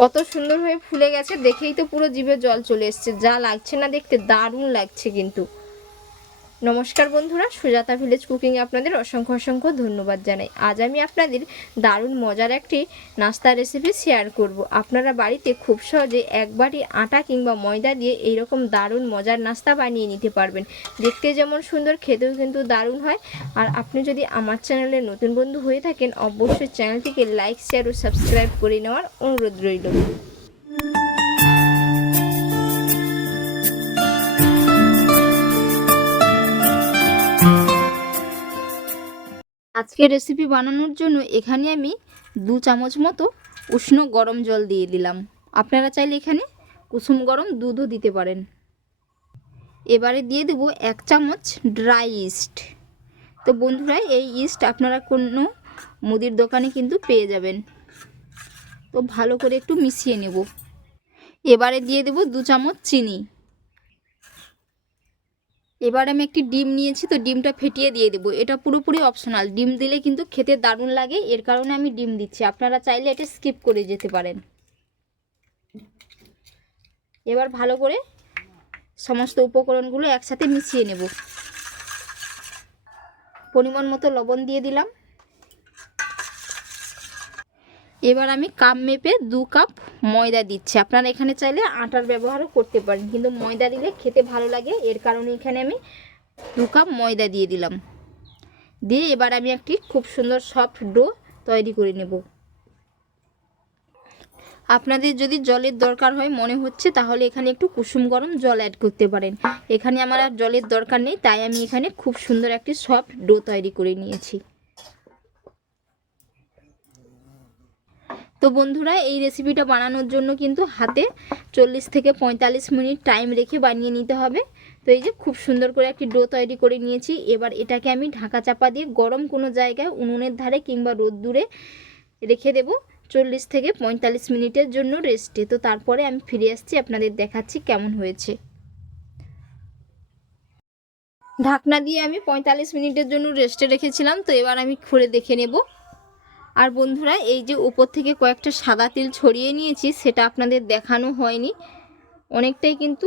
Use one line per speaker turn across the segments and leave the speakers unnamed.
কত সুন্দর হয়ে ফুলে গেছে, দেখেই তো পুরো জিভে জল চলে এসছে। যা লাগছে না দেখতে দারুণ লাগছে কিন্তু। নমস্কার বন্ধুরা, সুজাতা ভিলেজ কুকিংয়ে আপনাদের অসংখ্য অসংখ্য ধন্যবাদ জানাই। আজ আমি আপনাদের দারুণ মজার একটি নাস্তা রেসিপি শেয়ার করব। আপনারা বাড়িতে খুব সহজে এক বাটি আটা কিংবা ময়দা দিয়ে এইরকম দারুণ মজার নাস্তা বানিয়ে নিতে পারবেন। দেখতে যেমন সুন্দর, খেতেও কিন্তু দারুণ হয়। আর আপনি যদি আমার চ্যানেলে নতুন বন্ধু হয়ে থাকেন, অবশ্যই চ্যানেলটিকে লাইক শেয়ার ও সাবস্ক্রাইব করে নেওয়ার অনুরোধ রইল। আজকের রেসিপি বানানোর জন্য এখানে আমি দু চামচ মতো উষ্ণ গরম জল দিয়ে দিলাম। আপনারা চাইলে এখানে কুসুম গরম দুধও দিতে পারেন। এবারে দিয়ে দেবো এক চামচ ড্রাই ইস্ট তো বন্ধুরা, এই ইস্ট আপনারা কোনো মুদির দোকানে কিন্তু পেয়ে যাবেন। তো ভালো করে একটু মিশিয়ে নেব। এবারে দিয়ে দেবো দু চামচ চিনি। এবার আমি একটি ডিম নিয়েছি, তো ডিমটা ফেটিয়ে দিয়ে দেবো। এটা পুরোপুরি অপশনাল ডিম দিলে কিন্তু খেতে দারুণ লাগে, এর কারণে আমি ডিম দিচ্ছি। আপনারা চাইলে এটা স্কিপ করে যেতে পারেন। এবার ভালো করে সমস্ত উপকরণগুলো একসাথে মিশিয়ে নেব। পরিমাণ মতো লবণ দিয়ে দিলাম। এবার আমি কাপ মেপে দু কাপ ময়দা দিচ্ছি। আপনারা এখানে চাইলে আটার ব্যবহারও করতে পারেন, কিন্তু ময়দা দিলে খেতে ভালো লাগে। এর কারণে এখানে আমি দু কাপ ময়দা দিয়ে দিলাম। দিয়ে এবার আমি একটি খুব সুন্দর সফট ডো তৈরি করে নেব। আপনাদের যদি জলের দরকার হয়, মনে হচ্ছে, তাহলে এখানে একটু কুসুম গরম জল অ্যাড করতে পারেন। এখানে আমার আর জলের দরকার নেই, তাই আমি এখানে খুব সুন্দর একটি সফট ডো তৈরি করে নিয়েছি। তো বন্ধুরা, এই রেসিপিটা বানানোর জন্য কিন্তু হাতে চল্লিশ থেকে পঁয়তাল্লিশ মিনিট টাইম রেখে বানিয়ে নিতে হবে। তো এই যে খুব সুন্দর করে একটি ডো তৈরি করে নিয়েছি। এবার এটাকে আমি ঢাকা চাপা দিয়ে গরম কোনো জায়গায় উনুনের ধারে কিংবা রোদ্দুরে রেখে দেব চল্লিশ থেকে পঁয়তাল্লিশ মিনিটের জন্য রেস্টে তো তারপরে আমি ফিরে আসছি, আপনাদের দেখাচ্ছি কেমন হয়েছে। ঢাকনা দিয়ে আমি পঁয়তাল্লিশ মিনিটের জন্য রেস্টে রেখেছিলাম। তো এবার আমি খুলে দেখে নেব। আর বন্ধুরা, এই যে উপর থেকে কয়েকটা সাদা তিল ছড়িয়ে নিয়েছি, সেটা আপনাদের দেখানো হয়নি। অনেকটাই কিন্তু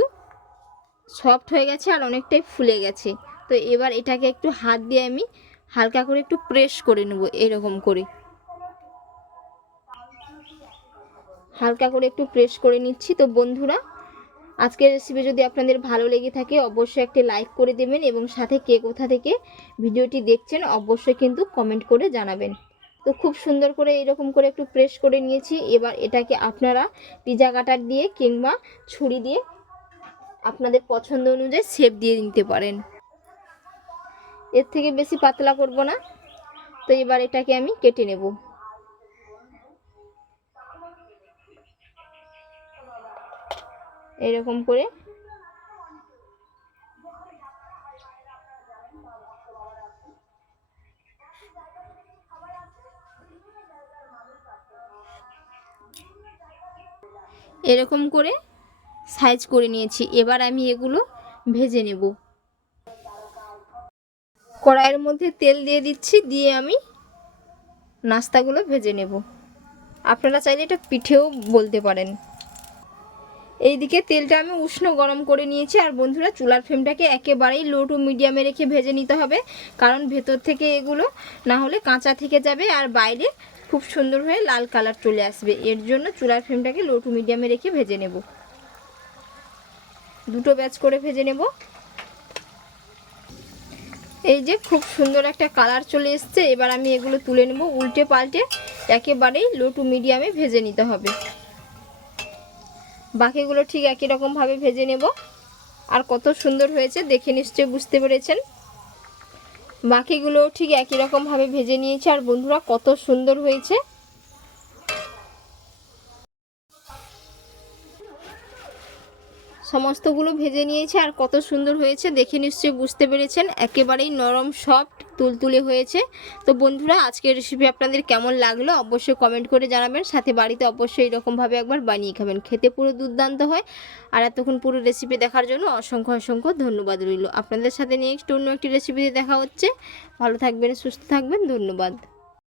সফট হয়ে গেছে আর অনেকটাই ফুলে গেছে। তো এবার এটাকে একটু হাত দিয়ে আমি হালকা করে একটু প্রেস করে নেব এরকম করে। হালকা করে একটু প্রেস করে নিচ্ছি। তো বন্ধুরা, আজকের রেসিপি যদি আপনাদের ভালো লেগে থাকে, অবশ্যই একটি লাইক করে দেবেন এবং সাথে কে কোথা থেকে ভিডিওটি দেখছেন, অবশ্যই কিন্তু কমেন্ট করে জানাবেন। তো খুব সুন্দর করে এরকম করে একটু প্রেস করে নিয়েছি। এবার এটাকে আপনারা পিজা কাটার দিয়ে কিংবা ছুরি দিয়ে আপনাদের পছন্দ অনুযায়ী শেপ দিয়ে নিতে পারেন। এর থেকে বেশি পাতলা করব না। তো এবার এটাকে আমি কেটে নেব। এরকম করে এরকম করে সাইজ করে নিয়েছি। এবার আমি এগুলো ভেজে নেব। কড়াইয়ের মধ্যে তেল দিয়ে দিচ্ছি, দিয়ে আমি নাস্তাগুলো ভেজে নেব। আপনারা চাইলে এটা পিঠেও বলতে পারেন। এইদিকে তেলটা আমি উষ্ণ গরম করে নিয়েছি। আর বন্ধুরা, চুলার ফ্লেমটাকে একেবারেই লো টু মিডিয়ামে রেখে ভেজে নিতে হবে। কারণ ভেতর থেকে এগুলো না হলে কাঁচা থেকে যাবে আর বাইরে খুব সুন্দর হয়ে লাল কালার চলে আসবে। এর জন্য চুলার ফ্লেমটাকে লো টু মিডিয়ামে রেখে ভেজে নেব। দুটো ব্যাচ করে ভেজে নেব। এই যে খুব সুন্দর একটা কালার চলে এসছে। এবার আমি এগুলো তুলে নেব উল্টে পাল্টে। একেবারেই লো টু মিডিয়ামে ভেজে নিতে হবে। বাকিগুলো ঠিক একই রকমভাবে ভেজে নেব। আর কত সুন্দর হয়েছে দেখে নিশ্চয়ই বুঝতে পেরেছেন। বাকিগুলো ঠিক একই রকমভাবে ভেজে নিয়েছি, আর বন্ধুরা কত সুন্দর হয়েছে। সমস্তগুলো ভেজে নিয়েছে, আর কত সুন্দর হয়েছে, দেখে নিশ্চয়ই বুঝতে পেরেছেন। একেবারেই নরম, সফট। তুলতুলে হয়েছে। তো বন্ধুরা, আজকের রেসিপি আপনাদের কেমন লাগল অবশ্যই কমেন্ট করে জানাবেন। সাথে বাড়িতে অবশ্যই এরকমভাবে একবার বানিয়ে খাবেন। খেতে পুরো দুর্দান্ত হয়। আর এতক্ষণ পুরো রেসিপি দেখার জন্য অসংখ্য অসংখ্য ধন্যবাদ রইল। আপনাদের সাথে নেক্সট অন্য একটি রেসিপিতে দেখা হচ্ছে। ভালো থাকবেন, সুস্থ থাকবেন। ধন্যবাদ।